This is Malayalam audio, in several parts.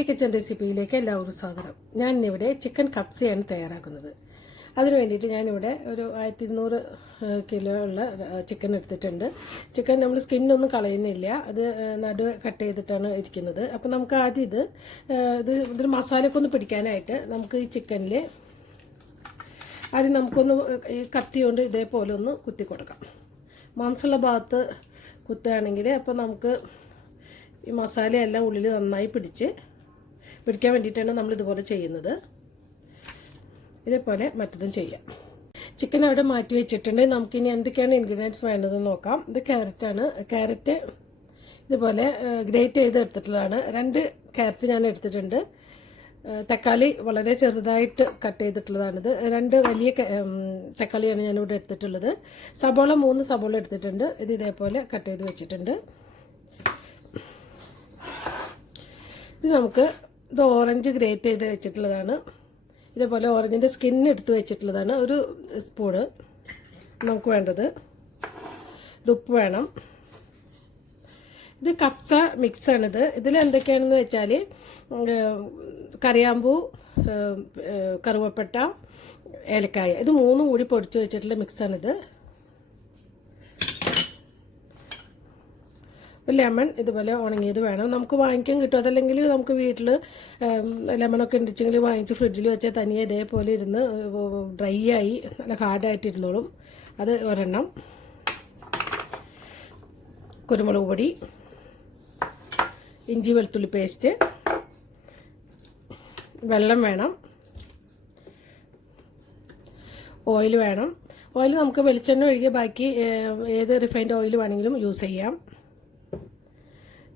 ഡെയിലി കിച്ചൺ റെസിപ്പിയിലേക്ക് എല്ലാവർക്കും സ്വാഗതം. ഞാൻ ഇന്നിവിടെ ചിക്കൻ കപ്സയാണ് തയ്യാറാക്കുന്നത്. അതിന് വേണ്ടിയിട്ട് ഞാനിവിടെ ഒരു 1200 കിലോ ഉള്ള ചിക്കൻ എടുത്തിട്ടുണ്ട്. ചിക്കൻ നമ്മൾ സ്കിന്നൊന്നും കളയുന്നില്ല, അത് നടുവ് കട്ട് ചെയ്തിട്ടാണ് ഇരിക്കുന്നത്. അപ്പോൾ നമുക്ക് ആദ്യം ഇതിൽ മസാലയൊക്കെ ഒന്ന് പിടിക്കാനായിട്ട് നമുക്ക് ഈ ചിക്കനിൽ ആദ്യം നമുക്കൊന്ന് ഈ കത്തി കൊണ്ട് ഇതേപോലെ ഒന്ന് കുത്തി കൊടുക്കാം. മാംസമുള്ള ഭാഗത്ത് കുത്തുകയാണെങ്കിൽ അപ്പോൾ നമുക്ക് ഈ മസാലയെല്ലാം ഉള്ളിൽ നന്നായി പിടിക്കാൻ വേണ്ടിയിട്ടാണ് നമ്മൾ ഇതുപോലെ ചെയ്യുന്നത്. ഇതേപോലെ മറ്റതും ചെയ്യാം. ചിക്കൻ അവിടെ മാറ്റി വെച്ചിട്ടുണ്ട്. നമുക്കിനി എന്തൊക്കെയാണ് ഇൻഗ്രീഡിയൻസ് വേണ്ടതെന്ന് നോക്കാം. ഇത് ക്യാരറ്റാണ്. ക്യാരറ്റ് ഇതുപോലെ ഗ്രേറ്റ് ചെയ്ത് എടുത്തിട്ടുള്ളതാണ്. 2 ക്യാരറ്റ് ഞാൻ എടുത്തിട്ടുണ്ട്. തക്കാളി വളരെ ചെറുതായിട്ട് കട്ട് ചെയ്തിട്ടുള്ളതാണിത്. 2 വലിയ തക്കാളിയാണ് ഞാനിവിടെ എടുത്തിട്ടുള്ളത്. സബോള 3 സബോള എടുത്തിട്ടുണ്ട്. ഇത് ഇതേപോലെ കട്ട് ചെയ്ത് വെച്ചിട്ടുണ്ട്. ഇത് ഓറഞ്ച് ഗ്രേറ്റ് ചെയ്ത് വെച്ചിട്ടുള്ളതാണ്. ഇതേപോലെ ഓറഞ്ചിൻ്റെ സ്കിൻ എടുത്ത് വെച്ചിട്ടുള്ളതാണ്. 1 സ്പൂണ് നമുക്ക് വേണ്ടത്. ഇത് ഉപ്പ് വേണം. ഇത് കപ്സ മിക്സാണിത്. ഇതിൽ എന്തൊക്കെയാണെന്ന് വെച്ചാൽ കറിയാമ്പൂ, കറുവപ്പട്ട, ഏലക്കായ, ഇത് 3 കൂടി പൊടിച്ച് വെച്ചിട്ടുള്ള മിക്സാണിത്. ലെമൺ ഇതുപോലെ ഉണങ്ങിയത് വേണം. നമുക്ക് വാങ്ങിക്കാൻ കിട്ടും. അതല്ലെങ്കിൽ നമുക്ക് വീട്ടിൽ ലെമണൊക്കെ ഉണ്ടെങ്കിൽ വാങ്ങിച്ച് ഫ്രിഡ്ജിൽ വെച്ചാൽ തനിയെ ഇതേപോലെ ഇരുന്ന് ഡ്രൈ ആയി നല്ല ഹാർഡായിട്ടിരുന്നോളും. അത് ഒരെണ്ണം. കുരുമുളക് പൊടി, ഇഞ്ചി വെളുത്തുള്ളി പേസ്റ്റ്, വെള്ളം വേണം, ഓയിൽ വേണം. ഓയിൽ നമുക്ക് വെളിച്ചെണ്ണ ഒഴികെ ബാക്കി ഏത് റിഫൈൻഡ് ഓയിൽ വേണമെങ്കിലും യൂസ് ചെയ്യാം.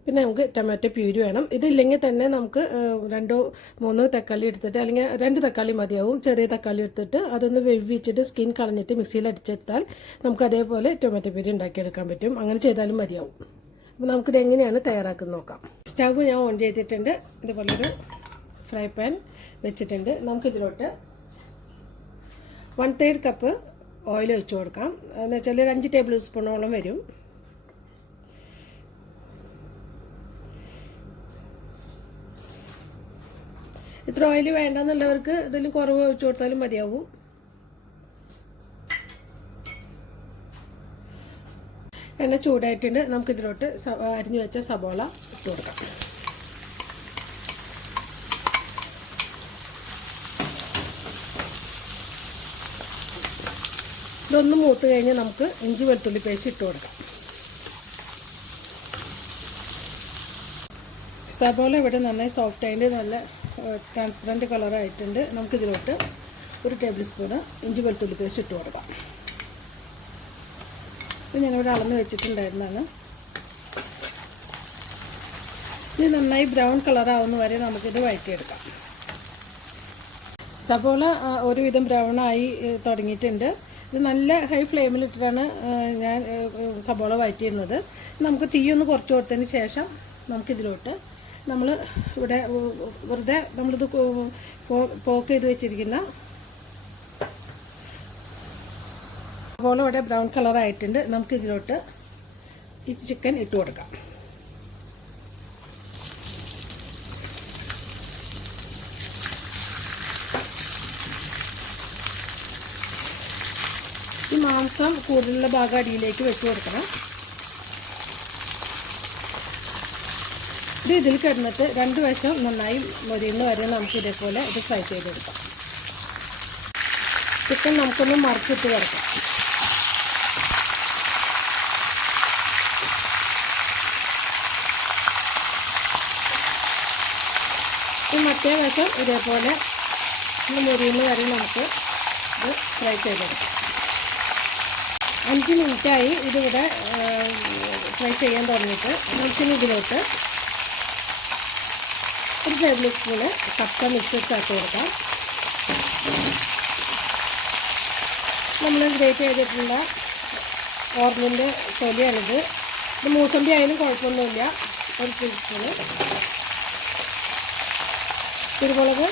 പിന്നെ നമുക്ക് ടൊമാറ്റോ പ്യൂരി വേണം. ഇതില്ലെങ്കിൽ തന്നെ നമുക്ക് 2-3 തക്കാളി എടുത്തിട്ട്, അല്ലെങ്കിൽ 2 തക്കാളി മതിയാവും. ചെറിയ തക്കാളി എടുത്തിട്ട് അതൊന്ന് വെവിച്ചിട്ട് സ്കിൻ കളഞ്ഞിട്ട് മിക്സിയിൽ അടിച്ചെടുത്താൽ നമുക്ക് അതേപോലെ ടൊമാറ്റോ പ്യൂരി ഉണ്ടാക്കിയെടുക്കാൻ പറ്റും. അങ്ങനെ ചെയ്താലും മതിയാവും. അപ്പോൾ നമുക്കിത് എങ്ങനെയാണ് തയ്യാറാക്കുന്നത് നോക്കാം. സ്റ്റവ് ഞാൻ ഓൺ ചെയ്തിട്ടുണ്ട്. ഇതുപോലൊരു ഫ്രൈ പാൻ വെച്ചിട്ടുണ്ട്. നമുക്കിതിലോട്ട് 1/3 കപ്പ് ഓയിൽ ഒഴിച്ച് കൊടുക്കാം. എന്ന് വെച്ചാൽ 5 ടേബിൾ സ്പൂണോളം വരും. ഇത്ര ഓയിൽ വേണ്ടെന്നുള്ളവർക്ക് ഇതിൽ കുറവ് ഒഴിച്ചു കൊടുത്താലും മതിയാവും. എണ്ണ ചൂടായിട്ടുണ്ട്. നമുക്കിതിലോട്ട് അരിഞ്ഞു വെച്ച സബോള ഇട്ട് കൊടുക്കാം. ഇതൊന്ന് മൂത്ത് കഴിഞ്ഞ് നമുക്ക് ഇഞ്ചി വെളുത്തുള്ളി പേസ്റ്റ് ഇട്ട് കൊടുക്കാം. സബോള ഇവിടെ നന്നായി സോഫ്റ്റ് ആയിട്ട് നല്ല ട്രാൻസ്പെറൻറ്റ് കളറായിട്ടുണ്ട്. നമുക്കിതിലോട്ട് 1 ടേബിൾ സ്പൂണ് ഇഞ്ചി വെളുത്തുള്ളി പേസ്റ്റ് ഇട്ട് കൊടുക്കാം. ഇത് ഞാനിവിടെ അളന്ന് വെച്ചിട്ടുണ്ടായിരുന്നതാണ്. ഇത് നന്നായി ബ്രൗൺ കളറാവുന്ന വരെ നമുക്കിത് വഴറ്റിയെടുക്കാം. സബോള ഒരുവിധം ബ്രൗണായി തുടങ്ങിയിട്ടുണ്ട്. ഇത് നല്ല ഹൈ ഫ്ലെയിമിലിട്ടിട്ടാണ് ഞാൻ സബോള വഴറ്റിയിരുന്നത്. നമുക്ക് തീയൊന്ന് കുറച്ച് കൊടുത്തതിന് ശേഷം നമുക്കിതിലോട്ട് നമ്മൾ ഇവിടെ വെറുതെ നമ്മളിത് പോക്ക് ചെയ്ത് വെച്ചിരിക്കുന്ന സബോള ഇവിടെ ബ്രൗൺ കളറായിട്ടുണ്ട്. നമുക്കിതിലോട്ട് ഈ ചിക്കൻ ഇട്ട് കൊടുക്കാം. ഈ മാംസം കൂടുതലുള്ള ഭാഗം അടിയിലേക്ക് വെച്ച് കൊടുക്കണം. ഇതിൽ കിടന്നിട്ട് 2 വശം നന്നായി മൊരിയുന്ന വരെ നമുക്ക് ഇതേപോലെ ഇത് ഫ്രൈ ചെയ്തെടുക്കാം. ചിക്കൻ നമുക്കൊന്ന് മറിച്ചിട്ട് കിടക്കാം. ഈ മറ്റേ വശം ഇതേപോലെ മൊരിയുന്ന വരെ നമുക്ക് ഇത് ഫ്രൈ ചെയ്തെടുക്കാം. 5 മിനിറ്റായി ഇതിവിടെ ഫ്രൈ ചെയ്യാൻ തുടങ്ങിയിട്ട്. നമുക്കിനി ഇതിലോട്ട് 1 ടേബിൾ സ്പൂണ് കപ്സ മിക്സ് ചേർത്ത് കൊടുക്കാം. നമ്മൾ ഗ്രേറ്റ് ചെയ്തിട്ടുള്ള ഓറഞ്ചിൻ്റെ തൊലിയാണിത്. ഇത് മൂസമ്പി ആയാലും കുഴപ്പമൊന്നുമില്ല. 1 ടീസ്പൂണ് കുരുമുളക്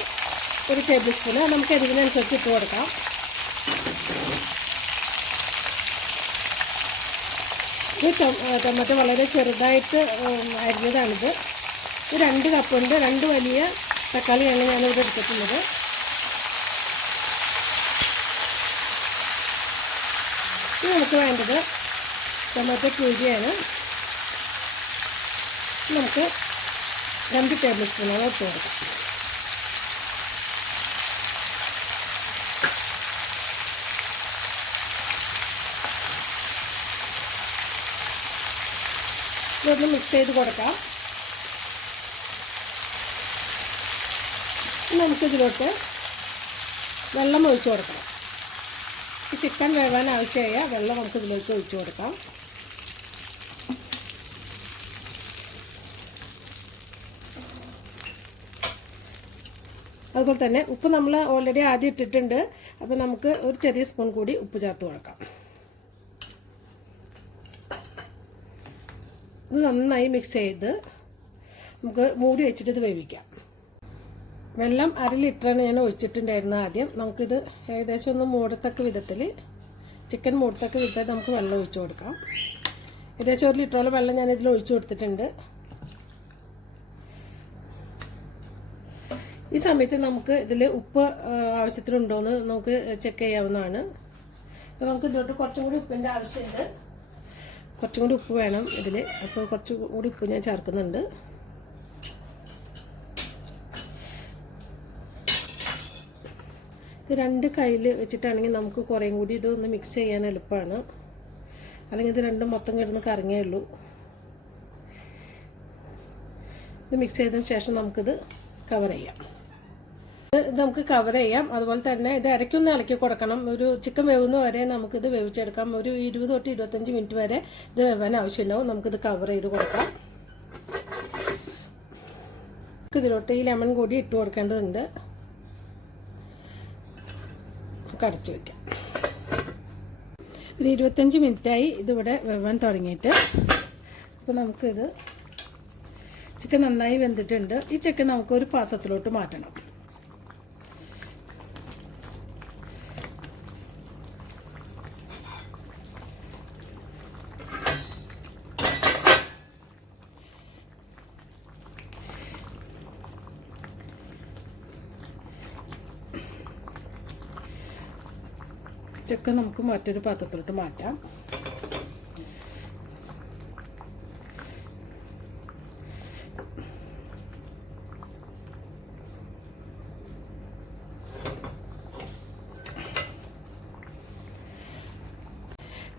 1 ടേബിൾ സ്പൂണ് നമുക്ക് എരിവിനനുസരിച്ച് ഇട്ട് കൊടുക്കാം. ഇത് ടൊമാറ്റോ വളരെ ചെറുതായിട്ട് അരിഞ്ഞതാണിത്. ഇത് 2 കപ്പുണ്ട്. 2 വലിയ തക്കാളിയാണ് ഞാനിവിടെ എടുത്തിട്ടുള്ളത്. ഇത് നമുക്ക് വേണ്ടത് ടൊമാറ്റോ പ്യൂരിയാണ്. നമുക്ക് 2 ടേബിൾ സ്പൂണോളം ഇട്ട് കൊടുക്കാം. ഇതൊന്ന് മിക്സ് ചെയ്ത് കൊടുക്കാം. നമുക്കിതിലോട്ട് വെള്ളം ഒഴിച്ചു കൊടുക്കണം. ഈ ചിക്കൻ വേവാൻ ആവശ്യമായ വെള്ളം നമുക്കിതിലേക്ക് ഒഴിച്ചു കൊടുക്കാം. അതുപോലെ തന്നെ ഉപ്പ് നമ്മൾ ഓൾറെഡി ആദ്യം ഇട്ടിട്ടുണ്ട്. അപ്പോൾ നമുക്ക് ഒരു ചെറിയ സ്പൂൺ കൂടി ഉപ്പ് ചേർത്ത് കൊടുക്കാം. ഇത് നന്നായി മിക്സ് ചെയ്ത് നമുക്ക് മൂടി വെച്ചിട്ട് ഇത് വേവിക്കാം. വെള്ളം 1/2 ലിറ്ററാണ് ഞാൻ ഒഴിച്ചിട്ടുണ്ടായിരുന്നത് ആദ്യം. നമുക്കിത് ഏകദേശം ഒന്ന് മൂടത്തക്ക വിധത്തിൽ, ചിക്കൻ മൂടത്തക്ക വിധത്തിൽ നമുക്ക് വെള്ളം ഒഴിച്ചു കൊടുക്കാം. ഏകദേശം 1 ലിറ്ററോളം വെള്ളം ഞാൻ ഇതിൽ ഒഴിച്ചു കൊടുത്തിട്ടുണ്ട്. ഈ സമയത്ത് നമുക്ക് ഇതിൽ ഉപ്പ് ആവശ്യത്തിനുണ്ടോയെന്ന് നമുക്ക് ചെക്ക് ചെയ്യാവുന്നതാണ്. അപ്പോൾ നമുക്ക് ഇതിലോട്ട് കുറച്ചും കൂടി ഉപ്പിൻ്റെ ആവശ്യമുണ്ട്. കുറച്ചും കൂടി ഉപ്പ് വേണം ഇതിൽ. അപ്പോൾ കുറച്ചും കൂടി ഉപ്പ് ഞാൻ ചേർക്കുന്നുണ്ട്. ഇത് 2 കയ്യിൽ വെച്ചിട്ടാണെങ്കിൽ നമുക്ക് കുറേയും കൂടി ഇതൊന്ന് മിക്സ് ചെയ്യാൻ എളുപ്പമാണ്. അല്ലെങ്കിൽ ഇത് രണ്ടും മൊത്തം കിടന്ന് കറങ്ങേ ഉള്ളൂ. ഇത് മിക്സ് ചെയ്തതിന് ശേഷം നമുക്കിത് കവർ ചെയ്യാം. ഇത് നമുക്ക് കവർ ചെയ്യാം. അതുപോലെ തന്നെ ഇത് ഇടയ്ക്കൊന്ന് ഇളക്കി കൊടുക്കണം. ഒരു ചിക്കൻ വേവുന്ന വരെ നമുക്കിത് വേവിച്ചെടുക്കാം. ഒരു 20 തൊട്ട് 25 മിനിറ്റ് വരെ ഇത് വേവാൻ ആവശ്യമുണ്ടാവും. നമുക്കിത് കവർ ചെയ്ത് കൊടുക്കാം. ഇതിലോട്ട് ഈ ലെമൺ കൂടി ഇട്ട് കൊടുക്കേണ്ടതുണ്ട്. അടച്ചു വയ്ക്കാം. ഒരു 25 മിനിറ്റായി ഇതിവിടെ വേവാൻ തുടങ്ങിയിട്ട്. അപ്പോൾ നമുക്കിത് ചിക്കൻ നന്നായി വെന്തിട്ടുണ്ട്. ഈ ചിക്കൻ നമുക്കൊരു പാത്രത്തിലോട്ട് മാറ്റണം. ചിക്കൻ നമുക്ക് മറ്റൊരു പാത്രത്തിലോട്ട് മാറ്റാം.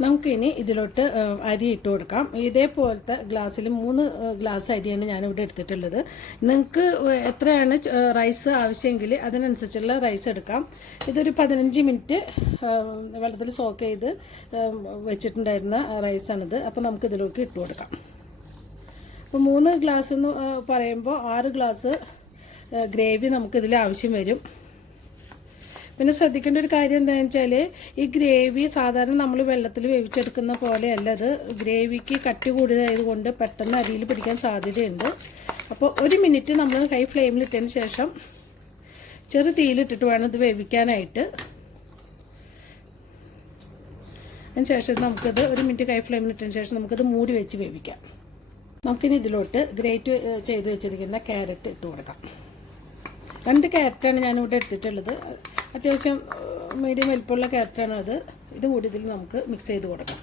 നമുക്കിനി ഇതിലോട്ട് അരി ഇട്ട് കൊടുക്കാം. ഇതേപോലത്തെ ഗ്ലാസ്സിൽ 3 ഗ്ലാസ് അരിയാണ് ഞാനിവിടെ എടുത്തിട്ടുള്ളത്. നിങ്ങൾക്ക് എത്രയാണ് റൈസ് ആവശ്യമെങ്കിൽ അതിനനുസരിച്ചുള്ള റൈസ് എടുക്കാം. ഇതൊരു 15 മിനിറ്റ് വെള്ളത്തിൽ സോക്ക് ചെയ്ത് വെച്ചിട്ടുണ്ടായിരുന്ന റൈസാണിത്. അപ്പോൾ നമുക്കിതിലേക്ക് ഇട്ട് കൊടുക്കാം. അപ്പോൾ 3 ഗ്ലാസ് എന്ന് പറയുമ്പോൾ 6 ഗ്ലാസ് ഗ്രേവി നമുക്കിതിൽ ആവശ്യം വരും. പിന്നെ ശ്രദ്ധിക്കേണ്ട ഒരു കാര്യം എന്താണെന്ന് വെച്ചാൽ ഈ ഗ്രേവി സാധാരണ നമ്മൾ വെള്ളത്തിൽ വേവിച്ചെടുക്കുന്ന പോലെയല്ല. അത് ഗ്രേവിക്ക് കട്ടി കൂടുതലായതുകൊണ്ട് പെട്ടെന്ന് അരിയിൽ പിടിക്കാൻ സാധ്യതയുണ്ട്. അപ്പോൾ 1 മിനിറ്റ് നമ്മൾ ഹൈ ഫ്ലെയിമിൽ ഇട്ടതിന് ശേഷം ചെറു തീയിലിട്ടിട്ട് വേണം ഇത് വേവിക്കാനായിട്ട്. അതിന് ശേഷം നമുക്കത് 1 മിനിറ്റ് ഹൈ ഫ്ലെയിമിൽ ഇട്ടതിന് ശേഷം നമുക്കത് മൂടി വെച്ച് വേവിക്കാം. നമുക്കിനി ഇതിലോട്ട് ഗ്രേറ്റ് ചെയ്ത് വെച്ചിരിക്കുന്ന ക്യാരറ്റ് ഇട്ട് കൊടുക്കാം. 2 ക്യാരറ്റാണ് ഞാനിവിടെ എടുത്തിട്ടുള്ളത്. അത്യാവശ്യം മീഡിയം വലിപ്പമുള്ള ക്യാരറ്റാണ് അത്. ഇതും കൂടി ഇതിൽ നമുക്ക് മിക്സ് ചെയ്ത് കൊടുക്കാം.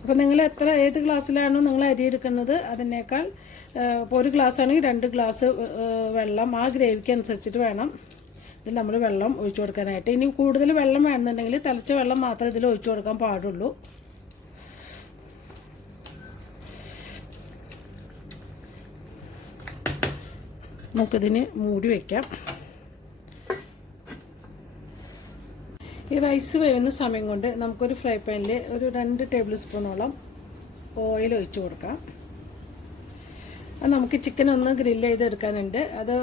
അപ്പോൾ നിങ്ങൾ ഏത് ഗ്ലാസ്സിലാണോ നിങ്ങൾ അരി എടുക്കുന്നത് അതിനേക്കാൾ ഇപ്പോൾ 1 ഗ്ലാസ് ആണെങ്കിൽ 2 ഗ്ലാസ് വെള്ളം ആ ഗ്രേവിക്ക് അനുസരിച്ചിട്ട് വേണം ഇതിൽ നമ്മൾ വെള്ളം ഒഴിച്ചു കൊടുക്കാനായിട്ട്. ഇനി കൂടുതൽ വെള്ളം വേണമെന്നുണ്ടെങ്കിൽ തിളച്ച വെള്ളം മാത്രമേ ഇതിൽ ഒഴിച്ചു കൊടുക്കാൻ പാടുള്ളൂ. നമുക്കിതിന് മൂടി വയ്ക്കാം. ഈ റൈസ് വേവുന്ന സമയം കൊണ്ട് നമുക്കൊരു ഫ്രൈ പാനിൽ ഒരു 2 ടേബിൾ സ്പൂണോളം ഓയിൽ ഒഴിച്ചു കൊടുക്കാം. അത് നമുക്ക് ചിക്കൻ ഒന്ന് ഗ്രില്ല് ചെയ്തെടുക്കാനുണ്ട്. അത്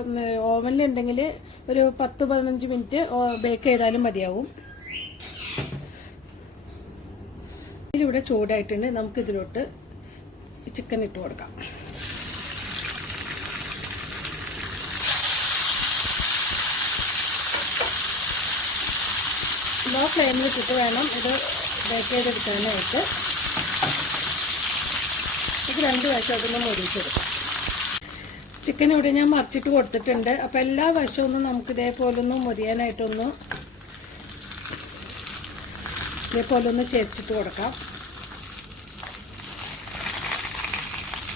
ഓവനിലുണ്ടെങ്കിൽ ഒരു 10-15 മിനിറ്റ് ബേക്ക് ചെയ്താലും മതിയാവും. ഇതിലിവിടെ ചൂടായിട്ടുണ്ട്. നമുക്കിതിലോട്ട് ചിക്കൻ ഇട്ട് കൊടുക്കാം. ലോ ഫ്ലെയിമിൽ ഇട്ടിട്ട് വേണം ഇത് ബേക്ക് ചെയ്തെടുക്കാനായിട്ട്. ഇത് നമുക്ക് 2 വശം അതൊന്ന് മൊരിച്ചെടുക്കാം. ചിക്കൻ ഇവിടെ ഞാൻ മറിച്ചിട്ട് കൊടുത്തിട്ടുണ്ട്. അപ്പോൾ എല്ലാ വശവും ഒന്ന് നമുക്ക് ഇതേപോലെ ഒന്ന് മൊരിയാനായിട്ടൊന്ന് ഇതേപോലെ ഒന്ന് ചേർച്ചിട്ട് കൊടുക്കാം.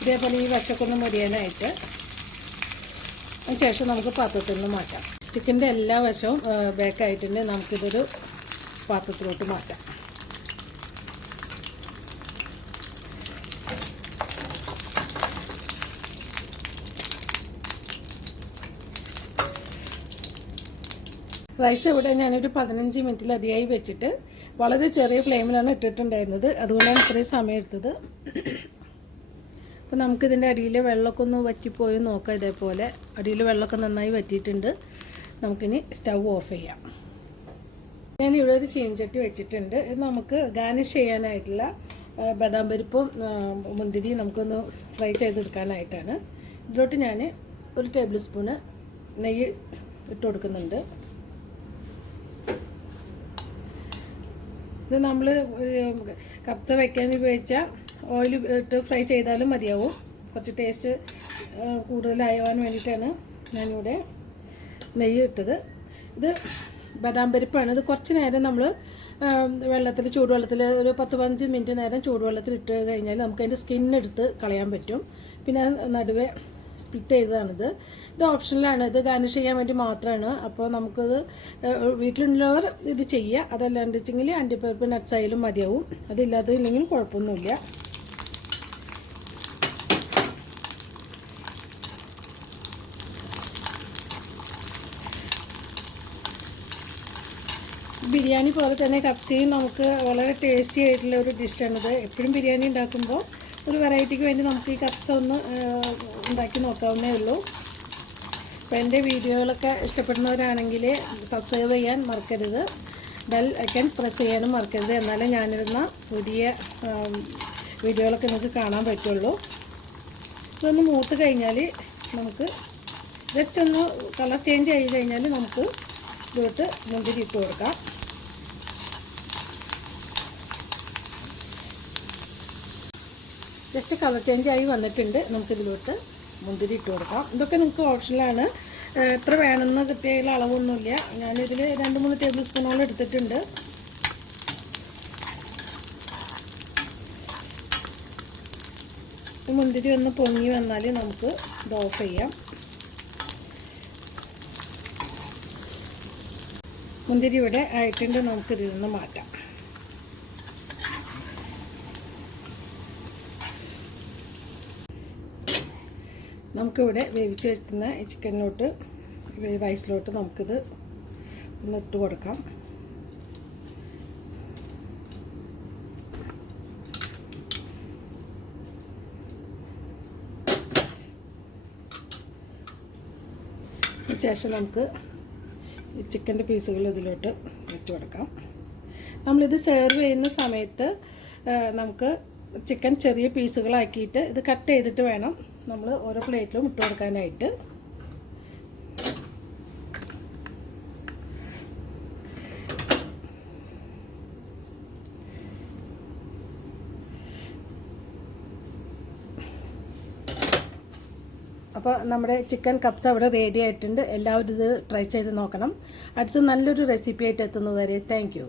ഇതേപോലെ ഈ വശമൊക്കെ ഒന്ന് മൊരിയാനായിട്ട്. അതിനുശേഷം നമുക്ക് പാത്രത്തിൽ നിന്ന് മാറ്റാം. ചിക്കൻ്റെ എല്ലാ വശവും ബേക്കായിട്ടുണ്ട്. നമുക്കിതൊരു പാത്രത്തിലോട്ട് മാറ്റാം. റൈസ് ഇവിടെ ഞാനൊരു 15 മിനിറ്റിലധികമായി വെച്ചിട്ട് വളരെ ചെറിയ ഫ്ലെയിമിലാണ് ഇട്ടിട്ടുണ്ടായിരുന്നത്. അതുകൊണ്ടാണ് ഇത്രയും സമയം എടുത്തത്. അപ്പോൾ നമുക്കിതിൻ്റെ അടിയിൽ വെള്ളമൊക്കെ ഒന്ന് വറ്റിപ്പോയി നോക്കാം. ഇതേപോലെ അടിയിൽ വെള്ളമൊക്കെ നന്നായി വറ്റിയിട്ടുണ്ട്. നമുക്കിനി സ്റ്റൗ ഓഫ് ചെയ്യാം. ഞാനിവിടെ ഒരു ചീനച്ചട്ടി വെച്ചിട്ടുണ്ട്. ഇത് നമുക്ക് ഗാർണിഷ് ചെയ്യാനായിട്ടുള്ള ബദാം പരിപ്പും മുന്തിരി നമുക്കൊന്ന് ഫ്രൈ ചെയ്തെടുക്കാനായിട്ടാണ്. ഇതിലോട്ട് ഞാൻ 1 ടേബിൾ സ്പൂണ് നെയ്യ് ഇട്ട് കൊടുക്കുന്നുണ്ട്. ഇത് നമ്മൾ കപ്സ വയ്ക്കാൻ ഉപയോഗിച്ച ഓയിൽ ഇട്ട് ഫ്രൈ ചെയ്താലും മതിയാവും. കുറച്ച് ടേസ്റ്റ് കൂടുതലാവാൻ വേണ്ടിയിട്ടാണ് ഞാനിവിടെ നെയ്യ് ഇട്ടത്. ഇത് ബദാം പരിപ്പാണ്. ഇത് കുറച്ച് നേരം നമ്മൾ വെള്ളത്തിൽ ചൂടുവെള്ളത്തിൽ ഒരു 10-15 മിനിറ്റ് നേരം ചൂടുവെള്ളത്തിൽ ഇട്ട് കഴിഞ്ഞാൽ നമുക്ക് അതിൻ്റെ സ്കിന്നെടുത്ത് കളയാൻ പറ്റും. പിന്നെ നടുവേ സ്പ്ലിറ്റ് ചെയ്തതാണിത്. ഇത് ഓപ്ഷനിലാണ്. ഇത് ഗാർണിഷ് ചെയ്യാൻ വേണ്ടി മാത്രമാണ്. അപ്പോൾ നമുക്കത് വീട്ടിലുള്ളവർ ഇത് ചെയ്യുക. അതല്ലാണ്ട് വെച്ചെങ്കിൽ അണ്ടിപ്പരിപ്പ് നട്ട്സ് ആയാലും മതിയാവും. അതില്ലാത്തതില്ലെങ്കിലും കുഴപ്പമൊന്നുമില്ല. ബിരിയാണി പോലെ തന്നെ കപ്സയും നമുക്ക് വളരെ ടേസ്റ്റി ആയിട്ടുള്ള ഒരു ഡിഷാണിത്. എപ്പോഴും ബിരിയാണി ഉണ്ടാക്കുമ്പോൾ ഒരു വെറൈറ്റിക്ക് വേണ്ടി നമുക്ക് ഈ കപ്സ ഒന്ന് ഉണ്ടാക്കി നോക്കാവുന്നേ ഉള്ളൂ. അപ്പോൾ എൻ്റെ വീഡിയോകളൊക്കെ ഇഷ്ടപ്പെടുന്നവരാണെങ്കിൽ സബ്സ്ക്രൈബ് ചെയ്യാൻ മറക്കരുത്. ബെൽ ഐക്കൺ പ്രസ് ചെയ്യാനും മറക്കരുത്. എന്നാലേ ഞാനിരുന്ന പുതിയ വീഡിയോകളൊക്കെ നിങ്ങൾക്ക് കാണാൻ പറ്റുള്ളൂ. ഇതൊന്ന് മൂത്ത് കഴിഞ്ഞാൽ നമുക്ക് ജസ്റ്റ് ഒന്ന് കളർ ചേഞ്ച് ആയി കഴിഞ്ഞാൽ നമുക്ക് ഇതിലോട്ട് മുന്തിരി ഇട്ട് കൊടുക്കാം. ജസ്റ്റ് കളർ ചേഞ്ച് ആയി വന്നിട്ടുണ്ട്. നമുക്കിതിലോട്ട് മുന്തിരി ഇട്ട് കൊടുക്കാം. ഇതൊക്കെ നിങ്ങൾക്ക് ഓപ്ഷനിലാണ്. എത്ര വേണമെന്ന് കൃത്യമായുള്ള അളവൊന്നുമില്ല. ഞാനിതിൽ 2-3 ടേബിൾ സ്പൂണോളം എടുത്തിട്ടുണ്ട്. ഈ മുന്തിരി ഒന്ന് പൊങ്ങി വന്നാൽ നമുക്ക് ഇത് ഓഫ് ചെയ്യാം. മുന്തിരി ഇവിടെ ആയിട്ടുണ്ട്. നമുക്കിതിൽ നിന്ന് മാറ്റാം. നമുക്കിവിടെ വേവിച്ച് വെക്കുന്ന ഈ ചിക്കനിലോട്ട് റൈസിലോട്ട് നമുക്കിത് ഒന്ന് ഇട്ട് കൊടുക്കാം. ശേഷം നമുക്ക് ഈ ചിക്കൻ്റെ പീസുകൾ ഇതിലോട്ട് വെച്ച് കൊടുക്കാം. നമ്മളിത് സെർവ് ചെയ്യുന്ന സമയത്ത് നമുക്ക് ചിക്കൻ ചെറിയ പീസുകളാക്കിയിട്ട് ഇത് കട്ട് ചെയ്തിട്ട് വേണം നമ്മൾ ഓരോ പ്ലേറ്റിലും ഇട്ട് കൊടുക്കാനായിട്ട്. അപ്പോൾ നമ്മുടെ ചിക്കൻ കപ്സ ഇവിടെ റെഡി ആയിട്ടുണ്ട്. എല്ലാവരും ഇത് ട്രൈ ചെയ്ത് നോക്കണം. അടുത്ത് നല്ലൊരു റെസിപ്പി ആയിട്ട് എത്തുന്നതുവരെ താങ്ക് യു.